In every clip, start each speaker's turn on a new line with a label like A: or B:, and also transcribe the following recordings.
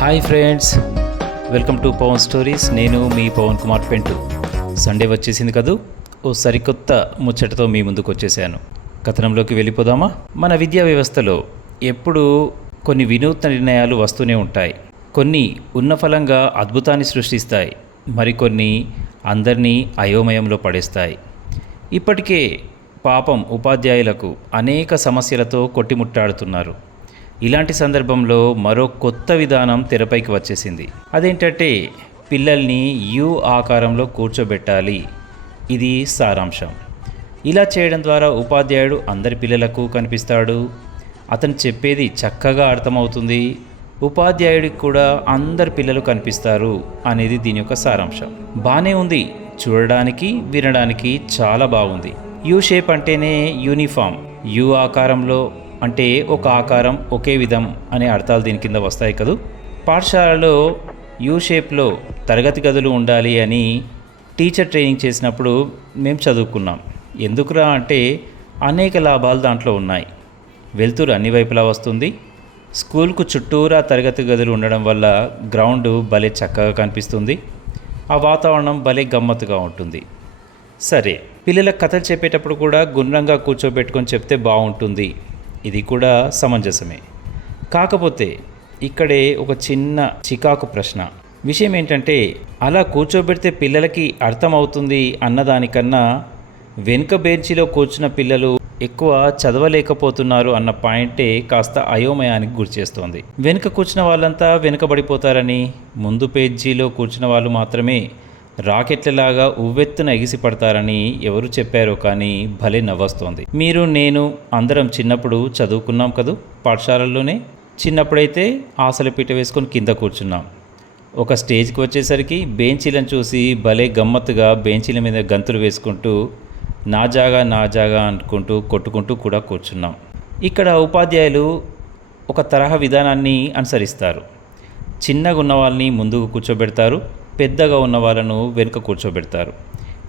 A: Hi friends welcome to Pavan stories నేను మీ Pavan Kumar పెంటు Sunday వచ్చేసింది కదూ? ఓ సరికొత్త ముచ్చటతో మీ ముందుకు వచ్చేసాను. కథనంలోకి వెళ్ళిపోదామా? మన విద్యా వ్యవస్థలో ఎప్పుడూ కొన్ని వినూత్న నిర్ణయాలు వస్తూనే ఉంటాయి. కొన్ని ఉన్న ఫలంగా అద్భుతాన్ని సృష్టిస్తాయి. మరికొన్ని అందరినీ అయోమయంలో పడేస్తాయి. ఇప్పటికే పాపం ఉపాధ్యాయులకు అనేక సమస్యలతో కొట్టిముట్టాడుతున్నారు. ఇలాంటి సందర్భంలో మరో కొత్త విధానం తెరపైకి వచ్చేసింది. అదేంటంటే పిల్లల్ని యు ఆకారంలో కూర్చోబెట్టాలి. ఇది సారాంశం. ఇలా చేయడం ద్వారా ఉపాధ్యాయుడు అందరి పిల్లలకు కనిపిస్తాడు. అతను చెప్పేది చక్కగా అర్థమవుతుంది. ఉపాధ్యాయుడికి కూడా అందరి పిల్లలు కనిపిస్తారు అనేది దీని యొక్క సారాంశం. బాగానే ఉంది. చూడడానికి వినడానికి చాలా బాగుంది. యూ షేప్ అంటేనే యూనిఫామ్. యు ఆకారంలో అంటే ఒక ఆకారం ఒకే విధం అనే అర్థాలు దీని కింద వస్తాయి కదూ? పాఠశాలలో యూ షేప్లో తరగతి గదులు ఉండాలి అని టీచర్ ట్రైనింగ్ చేసినప్పుడు మేము చదువుకున్నాం. ఎందుకురా అంటే అనేక లాభాలు దాంట్లో ఉన్నాయి. వెలుతురు అన్ని వైపులా వస్తుంది. స్కూల్కు చుట్టూరా తరగతి గదులు ఉండడం వల్ల గ్రౌండ్ భలే చక్కగా కనిపిస్తుంది. ఆ వాతావరణం భలే గమ్మత్తుగా ఉంటుంది. సరే పిల్లలకు కథలు చెప్పేటప్పుడు కూడా గుండ్రంగా కూర్చోబెట్టుకొని చెప్తే బాగుంటుంది. ఇది కూడా సమంజసమే. కాకపోతే ఇక్కడే ఒక చిన్న చికాకు ప్రశ్న. విషయం ఏంటంటే అలా కూర్చోబెడితే పిల్లలకి అర్థమవుతుంది అన్నదానికన్నా వెనుక బెంచిలో కూర్చున్న పిల్లలు ఎక్కువ చదవలేకపోతున్నారు అన్న పాయింటే కాస్త అయోమయానికి గురిచేస్తోంది వెనుక కూర్చున్న వాళ్ళంతా వెనుకబడిపోతారని ముందు పేజీలో కూర్చున్న వాళ్ళు మాత్రమే రాకెట్లలాగా ఉవ్వెత్తున ఎగిసిపడతారని ఎవరు చెప్పారో కానీ భలే నవ్వస్తోంది. మీరు నేను అందరం చిన్నప్పుడు చదువుకున్నాం కదూ? పాఠశాలల్లోనే? చిన్నప్పుడైతే ఆశల పీట వేసుకొని కింద కూర్చున్నాం. ఒక స్టేజ్కి వచ్చేసరికి బెంచీలను చూసి భలే గమ్మత్తుగా బెంచీల మీద గంతులు వేసుకుంటూ నా జాగా నా జాగా అనుకుంటూ కొట్టుకుంటూ కూడా కూర్చున్నాం. ఇక్కడ ఉపాధ్యాయులు ఒక తరహా విధానాన్ని అనుసరిస్తారు. చిన్నగా ఉన్న వాళ్ళని ముందుకు కూర్చోబెడతారు. పెద్దగా ఉన్న వాళ్ళను వెనుక కూర్చోబెడతారు.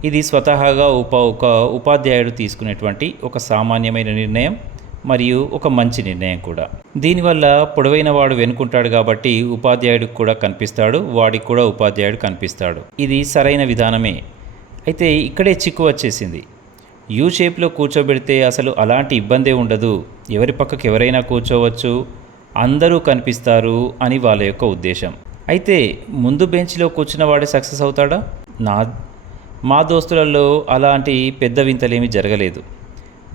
A: ఇది స్వతహాగా ఉప ఒక ఉపాధ్యాయుడు తీసుకునేటువంటి ఒక సామాన్యమైన నిర్ణయం మరియు ఒక మంచి నిర్ణయం కూడా. దీనివల్ల పొడవైన వాడు వెనుకుంటాడు కాబట్టి ఉపాధ్యాయుడికి కూడా కనిపిస్తాడు వాడికి కూడా ఉపాధ్యాయుడు కనిపిస్తాడు. ఇది సరైన విధానమే. అయితే ఇక్కడే చిక్కు వచ్చేసింది. యూ షేప్లో కూర్చోబెడితే అసలు అలాంటి ఇబ్బందే ఉండదు. ఎవరి పక్కకి ఎవరైనా కూర్చోవచ్చు. అందరూ కనిపిస్తారు అని వాళ్ళ యొక్క ఉద్దేశం. అయితే ముందు బెంచ్లో కూర్చున్న వాడే సక్సెస్ అవుతాడా? నా మా దోస్తులలో అలాంటి పెద్ద వింతలేమీ జరగలేదు.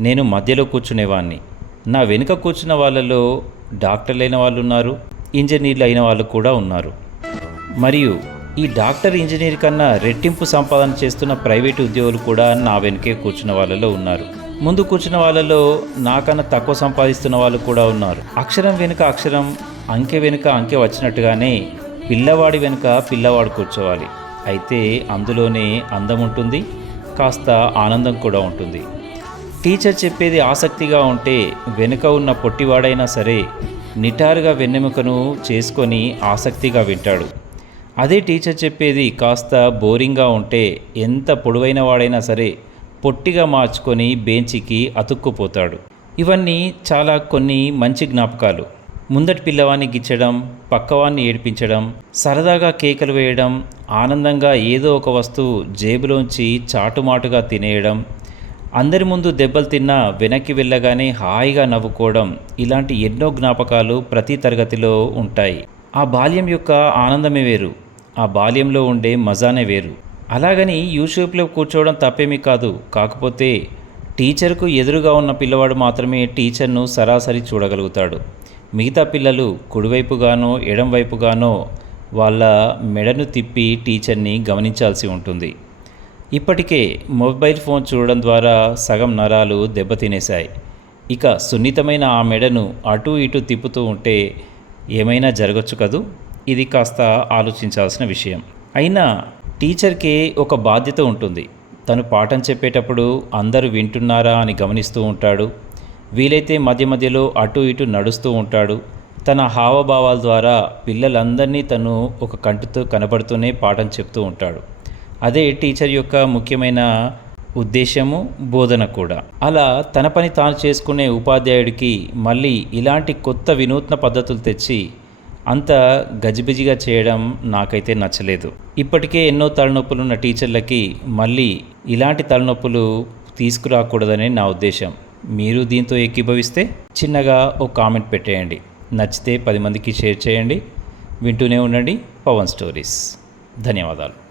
A: నేను మధ్యలో కూర్చునేవాడిని నా వెనుక కూర్చున్న వాళ్ళలో డాక్టర్లు అయిన వాళ్ళు ఉన్నారు ఇంజనీర్లు అయిన వాళ్ళు కూడా ఉన్నారు. మరియు ఈ డాక్టర్ ఇంజనీర్ కన్నా రెట్టింపు సంపాదన చేస్తున్న ప్రైవేటు ఉద్యోగులు కూడా నా వెనుకే కూర్చున్న వాళ్ళలో ఉన్నారు. ముందు కూర్చున్న వాళ్ళలో నాకన్నా తక్కువ సంపాదిస్తున్న వాళ్ళు కూడా ఉన్నారు. అక్షరం వెనుక అక్షరం అంకె వెనుక అంకె వచ్చినట్టుగానే పిల్లవాడి వెనుక పిల్లవాడు కూర్చోవాలి. అయితే అందులోనే అందం ఉంటుంది కాస్త ఆనందం కూడా ఉంటుంది. టీచర్ చెప్పేది ఆసక్తిగా ఉంటే వెనుక ఉన్న పొట్టివాడైనా సరే నిటారుగా వెన్నెముకను చేసుకొని ఆసక్తిగా వింటాడు. అదే టీచర్ చెప్పేది కాస్త బోరింగ్గా ఉంటే ఎంత పొడవైన వాడైనా సరే పొట్టిగా మార్చుకొని బెంచికి అతుక్కుపోతాడు. ఇవన్నీ చాలా కొన్ని మంచి జ్ఞాపకాలు. ముందటి పిల్లవాన్ని గిచ్చడం పక్కవాన్ని ఏడిపించడం సరదాగా కేకలు వేయడం ఆనందంగా ఏదో ఒక వస్తువు జేబులోంచి చాటుమాటుగా తినేయడం అందరి ముందు దెబ్బలు తిన్నా వెనక్కి వెళ్ళగానే హాయిగా నవ్వుకోవడం ఇలాంటి ఎన్నో జ్ఞాపకాలు ప్రతి తరగతిలో ఉంటాయి. ఆ బాల్యం యొక్క ఆనందమే వేరు ఆ బాల్యంలో ఉండే మజానే వేరు. అలాగని యూట్యూబ్లో కూర్చోవడం తప్పేమీ కాదు కాకపోతే టీచర్కు ఎదురుగా ఉన్న పిల్లవాడు మాత్రమే టీచర్ను సరాసరి చూడగలుగుతాడు. మిగతా పిల్లలు కుడివైపుగానో ఎడంవైపుగానో వాళ్ళ మెడను తిప్పి టీచర్ని గమనించాల్సి ఉంటుంది. ఇప్పటికే మొబైల్ ఫోన్ చూడడం ద్వారా సగం నరాలు దెబ్బతినేశాయి. ఇక సున్నితమైన ఆ మెడను అటు ఇటు తిప్పుతూ ఉంటే ఏమైనా జరగచ్చు కదూ? ఇది కాస్త ఆలోచించాల్సిన విషయం. అయినా టీచర్కి ఒక బాధ్యత ఉంటుంది. తను పాఠం చెప్పేటప్పుడు అందరూ వింటున్నారా అని గమనిస్తూ ఉంటాడు. వీలైతే మధ్య మధ్యలో అటు ఇటు నడుస్తూ ఉంటాడు. తన హావభావాల ద్వారా పిల్లలందరినీ తను ఒక కంటితో కనబడుతూనే పాఠం చెప్తూ ఉంటాడు. అదే టీచర్ యొక్క ముఖ్యమైన ఉద్దేశము బోధన కూడా. అలా తన పని తాను చేసుకునే ఉపాధ్యాయుడికి మళ్ళీ ఇలాంటి కొత్త వినూత్న పద్ధతులు తెచ్చి అంత గజిబిజిగా చేయడం నాకైతే నచ్చలేదు. ఇప్పటికే ఎన్నో తలనొప్పులు ఉన్న టీచర్లకి మళ్ళీ ఇలాంటి తలనొప్పులు తీసుకురాకూడదనే నా ఉద్దేశం మీరు దీంతో ఏకీభవిస్తే చిన్నగా ఒక కామెంట్ పెట్టేయండి. నచ్చితే పది మందికి షేర్ చేయండి. వింటూనే ఉండండి. పవన్ స్టోరీస్. ధన్యవాదాలు.